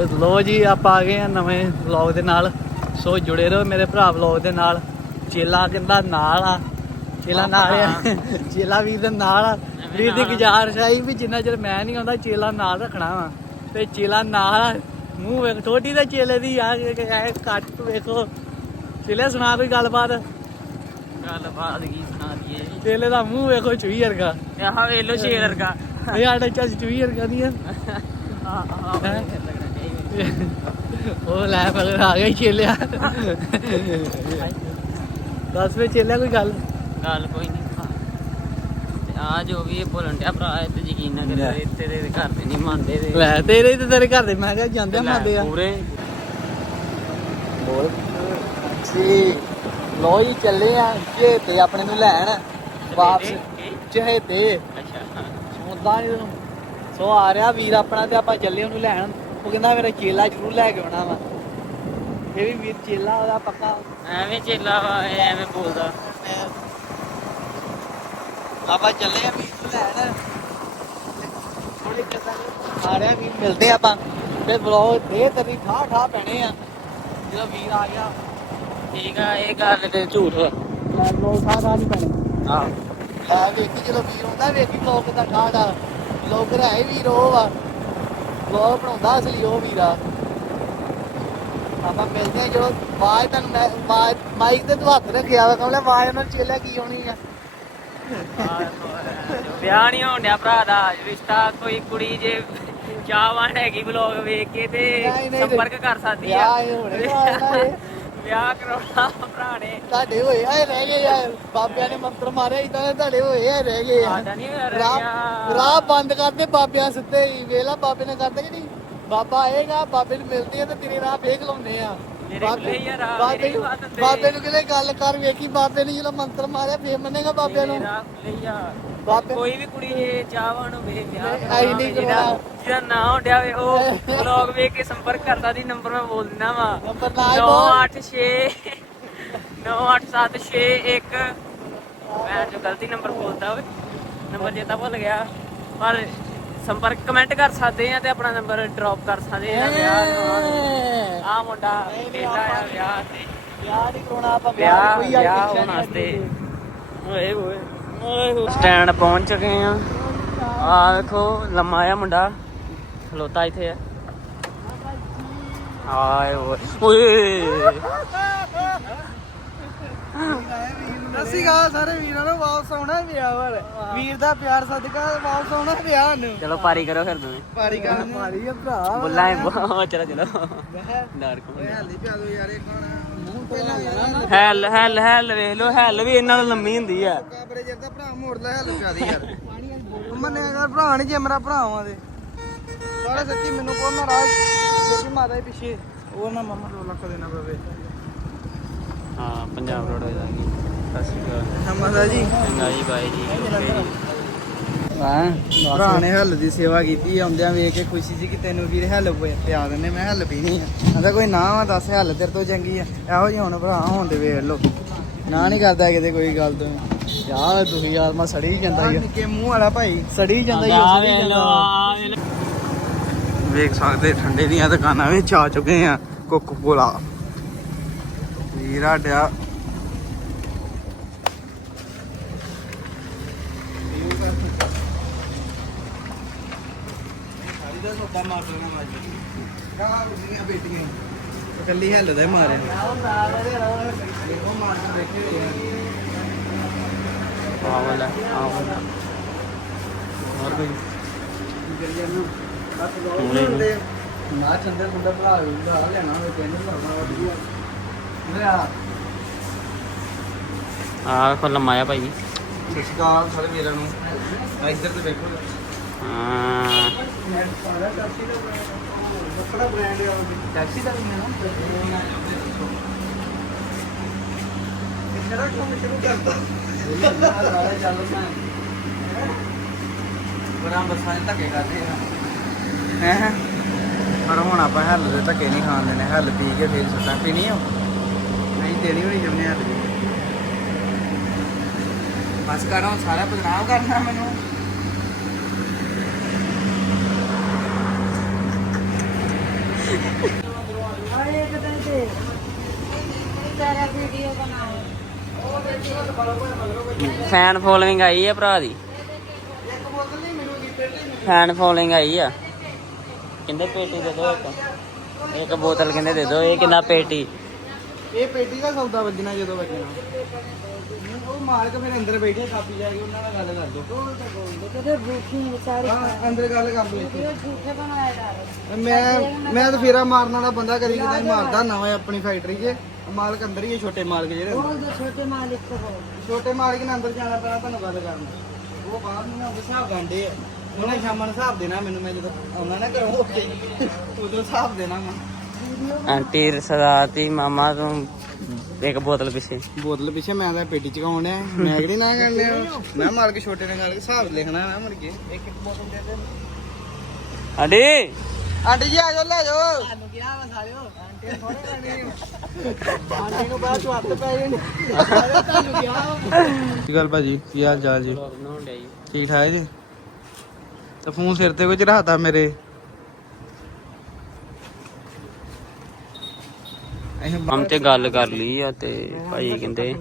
ਲੋ ਜੀ ਆਪਾਂ ਆ ਗਏ ਆ ਨਵੇਂ ਵਲੌਗ ਦੇ ਨਾਲ। ਸੋ ਜੁੜੇ ਰਹੋ ਮੇਰੇ ਭਰਾ ਵਲੌਗ ਦੇ ਨਾਲ। ਚੇਲਾ ਕਹਿੰਦਾ ਨਾਲ ਆ। ਚੇਲਾ ਨਾਲ ਆ। ਚੇਲਾ ਵੀਰ ਦੇ ਨਾਲ ਆ। ਵੀਰ ਦੀ ਗੁਜ਼ਾਰਿਸ਼ ਆਈ ਵੀ ਜਿੰਨਾ ਚਿਰ ਮੈਂ ਨਹੀਂ ਆਉਂਦਾ ਚੇਲਾ ਨਾਲ ਰੱਖਣਾ ਵਾ। ਤੇ ਚੇਲਾ ਨਾਲ ਆ। ਮੂੰਹ ਵੇਖ ਥੋੜੀ ਦਾ ਚੇਲੇ ਦੀ ਆ। ਐ ਕੱਟ ਵੇਖੋ। ਚੇਲੇ ਸੁਣਾ ਕੋਈ ਗੱਲਬਾਤ? ਗੱਲਬਾਤ ਕੀ ਸੁਣਾ ਦਈਏ? ਚੇਲੇ ਦਾ ਮੂੰਹ ਵੇਖੋ ਚੂਹੀ ਵਰਗਾ। ਆਹ ਵੇ ਲੋ ਸ਼ੇਰ ਵਰਗਾ। ਇਹ ਆੜਾ ਚੱਜ ਚੂਹੀ ਵਰਗਾ ਨਹੀਂ ਆ। ਹੈਂ? ਉਹ ਲੈ ਫਿਰ ਆ ਗਿਆ ਚੇਲਿਆ। ਦੱਸ ਵੇ ਚੇਲਿਆ ਕੋਈ ਗੱਲ? ਗੱਲ ਕੋਈ ਨਹੀਂ ਆ ਜੋ ਵੀ ਇਹ ਭੁੱਲਣ ਡਿਆ ਭਰਾ ਇਹ ਤੇ ਯਕੀਨ ਨਾ। ਕਰੇ ਤੇ ਦੇ ਘਰ ਦੇ ਨਹੀਂ ਮੰਨਦੇ ਲੈ ਤੇਰੇ ਤੇ ਤੇਰੇ ਘਰ ਦੇ ਮੈਂ ਕਿਹਾ ਜਾਂਦੇ ਮਾਦੇ ਆ। ਪੂਰੇ। ਬੋਲ। ਜੀ ਲੋ ਜੀ ਚੱਲੇ ਆ ਤੇ ਆਪਣੇ ਨੂੰ ਲੈਣ ਵਾਪਸ। ਕੀ? ਚਹੇਤੇ। ਅੱਛਾ ਸੋ ਆ ਰਿਹਾ ਵੀਰ ਆਪਣਾ ਤੇ ਆਪਾਂ ਚੱਲੇ ਉਹਨੂੰ ਲੈਣ। ਉਹ ਕਹਿੰਦਾ ਮੇਰਾ ਚੇਲਾ ਜ਼ਰੂਰ ਲੈ ਕੇ ਆਉਣਾ ਵਾ। ਇਹ ਵੀ ਵੀਰ ਚੇਲਾ ਉਹਦਾ ਪੱਕਾ। ਐਵੇਂ ਚੇਲਾ ਵਾ ਇਹ ਐਵੇਂ ਬੋਲਦਾ। ਆਪਾਂ ਚੱਲੇ ਆ ਵੀਰ ਨੂੰ ਲੈਣ। ਥੋੜੀ ਕਿਦਾਂ ਆ ਰਿਹਾ ਵੀਰ ਮਿਲਦੇ ਆ ਆਪਾਂ। ਤੇ ਬਲੌਗ ਦੇ ਤੇਰੀ ਠਾ ਠਾ ਪੈਣੇ ਆ। ਜਦੋਂ ਵੀਰ ਆ ਗਿਆ। ਠੀਕ ਆ ਇਹ ਗੱਲ ਤੇ ਝੂਠ ਵਾ। ਲੈ ਬਲੌਗ ਠਾ ਠਾ ਨਹੀਂ ਪੈਣੇ। ਹਾਂ ਲੈ ਵੇਖੀ ਜਦੋਂ ਵੀਰ ਆਉਂਦਾ ਵੇਖੀ ਬਲੌਗ ਕਿਦਾਂ ਠਾ ਠਾ ਬਲੌਗ ਹੈ ਵੀਰ ਉਹ ਵਾ। ਬਲੌਗ ਬਣਾਉਂਦਾ ਅਸਲੀ ਉਹ ਵੀਰਾ। ਆਪਾਂ ਮਿਲਦੇ ਆ ਜਦੋਂ ਆਵਾਜ਼ ਤੁਹਾਨੂੰ ਮੈਂ ਆਵਾਜ਼ ਮਾਈਕ ਤੇ ਤੂੰ ਹੱਥ ਰੱਖਿਆ ਵਾ ਕਮਲੇ ਆਵਾਜ਼ ਉਹਨਾਂ ਨੂੰ ਚੇਲਿਆ ਕੀ ਆਉਣੀ ਆ? ਵਿਆਹ ਨਹੀਂ ਹੋਣ ਡਿਆ ਭਰਾ ਦਾ ਰਿਸ਼ਤਾ ਕੋਈ ਕੁੜੀ ਜੇ ਚਾਹਵਾਨ ਹੈਗੀ ਬਲੌਗ ਵੇਖ ਕੇ ਤੇ ਸੰਪਰਕ ਕਰ ਸਕਦੀ ਆ। ਵਿਆਹ ਹੋਣੇ ਵਾਲਾ। ਵਿਆਹ ਕਰਾਉਣਾ ਭਰਾ ਨੇ। ਤੁਹਾਡੇ ਹੋਏ ਆਏ ਰਹਿ ਗਏ ਯਾਰ। ਬਾਬਿਆਂ ਨੇ ਮੰਤਰ ਮਾਰਿਆ ਇਦਾਂ ਦੇ ਤੁਹਾਡੇ ਹੋਏ ਆਏ ਰਹਿ ਗਏ ਆ ਸਾਡਾ ਨਹੀਂ ਹੋਇਆ ਰਹਿ ਰਾਹ ਗਿਆ। ਰਾਹ ਬੰਦ ਕਰਦੇ ਬਾਬਿਆਂ ਸਿੱਧੇ ਹੀ। ਵੇਲਾ ਬਾਬੇ ਨੇ ਕਰਦੇ ਕਿ ਨਹੀਂ? ਬਾਬਾ ਆਏਗਾ ਬਾਬੇ ਨੂੰ ਮਿਲਦੇ ਆ ਤੇ ਤੇਰੇ ਰਾਹ ਫੇਕ ਲਾਉਂਦੇ ਆ। ਮੇਰੇ ਕੋਲੇ ਹੀ ਆ ਰਾਹ, ਬਾਬੇ ਮੇਰੇ ਨੂੰ। ਬਾਬੇ ਨੂੰ ਕਿਹਨੇ ਗੱਲ ਕਰ ਵੇਖੀ ਬਾਬੇ ਨੇ ਜਦੋਂ ਮੰਤਰ ਮਾਰਿਆ ਫੇਰ ਮੰਨੇਗਾ ਬਾਬਿਆਂ ਨੂੰ? ਮੇਰਾ ਕੋਈ ਵੀ ਕੁੜੀ ਜੇ ਚਾਹਵਾਨ ਹੋਵੇ ਵਿਆਹ ਆਈ ਨਹੀਂ ਹੋਵੇ, ਜਿਹਦਾ ਨਾਂ ਹੁੰਦਿਆ ਹੋਵੇ ਉਹ ਬਲੌਗ ਵੇਖ ਕੇ ਸੰਪਰਕ ਕਰਦਾ ਦੀ ਨੰਬਰ ਮੈਂ ਬੋਲ ਦਿੰਦਾ ਵਾ। ਨੰਬਰ ਨਾ ਹੀ ਬੋਲ। 986 98761 ਮੈਂ ਜੋ ਗਲਤੀ ਨੰਬਰ ਬੋਲਦਾ ਓਏ ਨੰਬਰ ਜੇ ਤਾਂ ਭੁੱਲ ਗਿਆ। ਪਰ ਸੰਪਰਕ ਕਮੈਂਟ ਕਰ ਸਕਦੇ ਆ ਤੇ ਆਪਣਾ ਨੰਬਰ ਡ੍ਰੌਪ ਕਰ ਸਕਦੇ ਆ ਵਿਆਹ ਆ ਮੁੰਡਾ ਕਹਿੰਦਾ ਆ ਵਿਆਹ ਤੇ। ਵਿਆਹ ਨਹੀਂ ਕਰਾਉਣਾ ਆਪਾਂ ਵਿਆਹ ਕੋਈ ਵਿਆਹ ਆਈ ਹੋਣ ਵਾਸਤੇ। ਓਏ ਓਏ ਸਟੈਂਡ ਪਹੁੰਚ ਚੁੱਕੇ ਆ ਆ ਵੇਖੋ ਲੰਮਾ ਆ ਮੁੰਡਾ। ਖਲੋਤਾ ਇੱਥੇ। ਆ ਆਏ ਓਏ। ਓਏ ਅਸੀਂ ਗਾ ਸਾਰੇ ਵੀਰਾਂ ਨੂੰ ਵਾਪਸ ਆਉਣਾ ਵਿਆਹ ਵਾਲ। ਵੀਰ ਦਾ ਪਿਆਰ ਸਦਕਾ ਵਾਪਸ ਆਉਣਾ ਵਿਆਹ ਨੂੰ। ਚਲੋ ਪਾਰੀ ਕਰੋ ਫਿਰ ਤੁਸੀਂ ਪਾਰੀ ਕਰਨ ਮਾਰੀ ਆ ਭਰਾ। ਬੁੱਲਾ ਹੈ ਚਲੋ ਚਲੋ। ਡਰ ਕੋ ਹਾਲੀ ਪਿਆ ਦੋ ਯਾਰ ਇਹ ਹੈਲ ਹੈਲ ਹੈਲ ਵੇਖ ਲੋ ਹੈਲ ਵੀ ਇਹਨਾਂ ਨਾਲ ਲੰਮੀ ਹੁੰਦੀ ਆ। ਕਾਬਰੇ ਜਰ ਦਾ ਭਰਾ ਮੋੜ ਲੈ ਹੱਲ ਪਿਆ ਦੀ ਯਾਰ। ਮੰਨਿਆ ਕਰ ਭਰਾ ਨਹੀਂ ਜੇ ਮੇਰਾ ਭਰਾ ਵਾਂ ਦੇ ਸਾਰਾ ਸੱਚੀ ਮੈਨੂੰ ਕੋਲ ਨਾ ਰਾਜ ਸੱਚੀ ਮਾਤਾ ਦੇ ਪਿੱਛੇ ਉਹ ਨਾ ਮਮਾ ਦੇਣਾ ਪਵੇ। ਹਾਂ ਪੰਜਾਬ ਰੋਡ ਹੋ ਜਾਗੀ ਸਤਿ ਸ਼੍ਰੀ ਅਕਾਲ। ਹਮਦਾ ਜੀ। ਚੰਗਾ ਜੀ ਬਾਈ ਜੀ ਓਕੇ ਜੀ। ਹਾਂ ਭਰਾ ਨੇ ਹੱਲ ਦੀ ਸੇਵਾ ਕੀਤੀ ਆਉਂਦਿਆਂ ਵੇਖ ਕੇ ਖੁਸ਼ੀ ਸੀ ਕਿ ਤੈਨੂੰ ਵੀਰ ਹੱਲ ਪਿਆ ਦਿੰਦੇ ਮੈਂ ਹੱਲ ਪੀਣੀ ਆ। ਕਹਿੰਦਾ ਕੋਈ ਨਾ ਵਾ ਦੱਸ ਹੱਲ ਤੇਰੇ ਤੋਂ ਚੰਗੀ ਆ। ਇਹੋ ਜਿਹੇ ਹੁਣ ਭਰਾ ਹੋਣ ਦੇ ਵੇਖ ਲੋ ਨਾ ਨਹੀਂ ਕਰਦਾ ਕਿਤੇ ਕੋਈ ਗੱਲ ਤੋਂ। ਯਾਰ ਤੁਸੀਂ ਯਾਰ ਮੈਂ ਸੜੀ ਜਾਂਦਾ ਹੀ ਨਿੱਕੇ ਮੂੰਹ ਵਾਲਾ ਭਾਈ। ਸੜੀ ਜਾਂਦਾ ਹੀ ਆ ਸੜੀ ਜਾਂਦਾ ਆ ਵੇਖ ਸਕਦੇ ਠੰਡੇ ਦੀਆਂ ਦੁਕਾਨਾਂ ਵਿੱਚ ਆ ਚੁੱਕੇ ਆ ਕੋਕੋ ਕੋਲਾ ਵੀਰਾ ਡਿਆ। ਕੱਲੀ ਹੱਲ ਦਾ ਮਾਰਿਆ ਉਹ ਮਾਰ ਕੇ ਦੇਖੇ ਆ ਵਾਲਾ ਆ ਵਾਲਾ ਹੋਰ ਕੋਈ ਨਾ ਚੰਦਰ ਮੁੰਡਾ ਭਰਾ ਦਾ ਲੈਣਾ ਹੋਵੇ ਕਹਿੰਦੇ ਕਰਨਾ ਵਧੀਆ ਲਿਆ ਆ ਕੋ ਲੰਮਾਇਆ ਭਾਈ। ਸਤਿ ਸ਼੍ਰੀ ਅਕਾਲ ਸਾਰੇ ਵੀਰਾਂ ਨੂੰ। ਇੱਧਰ ਤੇ ਵੇਖੋ। ਹਾਂ। ਕੱਪੜਾ ਬ੍ਰਾਂਡ ਆ ਟੈਕਸੀ ਦਾ ਵੀ ਹੈ ਨਾ ਕਿਹੜਾ ਕੰਮ ਸ਼ੁਰੂ ਕਰਦਾ ਸਾਰਾ ਚੱਲਦਾ ਬੜਾ ਬਸਾਂ ਧੱਕੇ ਕਰਦੇ ਆ ਹੈ ਪਰ ਹੁਣ ਆਪਾਂ ਹੱਲ ਦੇ ਧੱਕੇ ਨਹੀਂ ਖਾਣ ਦੇਣੇ ਹੱਲ ਪੀ ਕੇ ਫੇਰ ਸੱਟਾਂ ਪੀਣੀ ਆ ਨਹੀਂ ਦੇਣੀ ਹੋਣੀ ਜਮਨੇ ਹੱਲ ਬਸ ਕਰੋ ਸਾਰਾ ਬਦਨਾਮ ਕਰਨਾ ਮੈਨੂੰ। ਫੈਨ ਫੋਲੋਇੰਗ ਆਈ ਹੈ ਭਰਾ ਦੀ। ਫੈਨ ਫੋਲੋਇੰਗ ਆਈ ਆ। ਕਹਿੰਦੇ ਪੇਟੀ ਦੇ ਦੋ ਇੱਕ ਇੱਕ ਬੋਤਲ ਕਹਿੰਦੇ ਦੇ ਦੋ? ਇਹ ਕਿੰਨਾ ਪੇਟੀ? ਇਹ ਪੇਟੀ ਦਾ ਸੌਦਾ ਵੱਜਣਾ ਜਦੋਂ ਵੱਜਣਾ। ਮਾਲਕ ਮੇਰੇ ਅੰਦਰ ਬੈਠੇ ਕਾਪੀ ਜਾ ਕੇ ਉਹਨਾਂ ਨਾਲ ਗੱਲ ਕਰ ਦੋ ਹਾਂ ਅੰਦਰ ਗੱਲ ਕਰ ਲਓ ਮੈਂ ਮੈਂ ਤਾਂ ਫੇਰਾ ਮਾਰਨ ਵਾਲਾ ਬੰਦਾ ਕਦੀ ਕਿਤੇ ਨਹੀਂ ਮਾਰਦਾ ਨਵਾਂ ਆਪਣੀ ਫੈਕਟਰੀ 'ਚ। ਮਾਲਕ ਅੰਦਰ ਹੀ ਹੈ ਛੋਟੇ ਮਾਲਕ ਜਿਹੜੇ ਹੁੰਦੇ। ਛੋਟੇ ਮਾਲਿਕ ਕੋ ਛੋਟੇ ਮਾਲਕ ਨੇ ਅੰਦਰ ਜਾਣਾ ਪੈਣਾ ਤੁਹਾਨੂੰ ਗੱਲ ਕਰਨ ਉਹ ਬਾਹਰ ਨੂੰ ਨਾ ਹਿਸਾਬ ਗਾਂਡੇ ਆ। ਉਹਨੇ ਸ਼ਾਮਾਂ ਨੂੰ ਹਿਸਾਬ ਦੇਣਾ ਮੈਨੂੰ ਮੈਂ ਜਦੋਂ ਆਉਣਾ ਨਾ ਘਰੋਂ ਹੋ ਕੇ ਉਦੋਂ ਹਿਸਾਬ ਦੇਣਾ ਮੈਂ ਆਂਟੀ ਰਸਦਾਤੀ ਮਾਮਾ ਤੂੰ ਇੱਕ ਬੋਤਲ ਪਿੱਛੇ। ਬੋਤਲ ਪਿੱਛੇ ਮੈਂ ਤਾਂ ਪੇਟੀ ਚਕਾਉਣ ਡਿਆ। ਮੈਂ ਕਿਹੜੀ ਨਾ ਕਰਨੇ ਮੈਂ ਮਾਲਕ ਛੋਟੇ ਨੇ ਗੱਲ ਕੇ ਹਿਸਾਬ ਲਿਖਣਾ ਨਾ ਮੁੜ ਕੇ ਇੱਕ ਇੱਕ ਬੋਤਲ ਦੇ ਦੇ। ਆਂਟੀ! ਆਂਟੀ ਜੀ ਆ ਜਾਓ ਲੈ ਜਾਓ। ਸਾਨੂੰ ਕਿਹਾ ਵਾ ਸਾਲਿਓ। ਆਂਟੀ ਥੋੜੇ ਕਰਨੀ ਆਂਟੀ ਨੂੰ ਬਾਅਦ ਚ ਹੱਥ ਪੈ ਜਾਣੇ। ਤੁਹਾਨੂੰ ਕਿਹਾ ਕੀ ਗੱਲ ਭਾਜੀ? ਕੀ ਹਾਲ ਚਾਲ ਜੀ? ਠੀਕ ਠਾਕ ਜੀ? ਤਾਂ ਫੋਨ ਸਿਰ ਤੇ ਕੋਈ ਚੜਾਤਾ ਮੇਰੇ? ਹਮ ਤੇ ਗੱਲ ਕਰ ਲਈ ਆ ਤੇ ਭਾਈ ਕਹਿੰਦੇ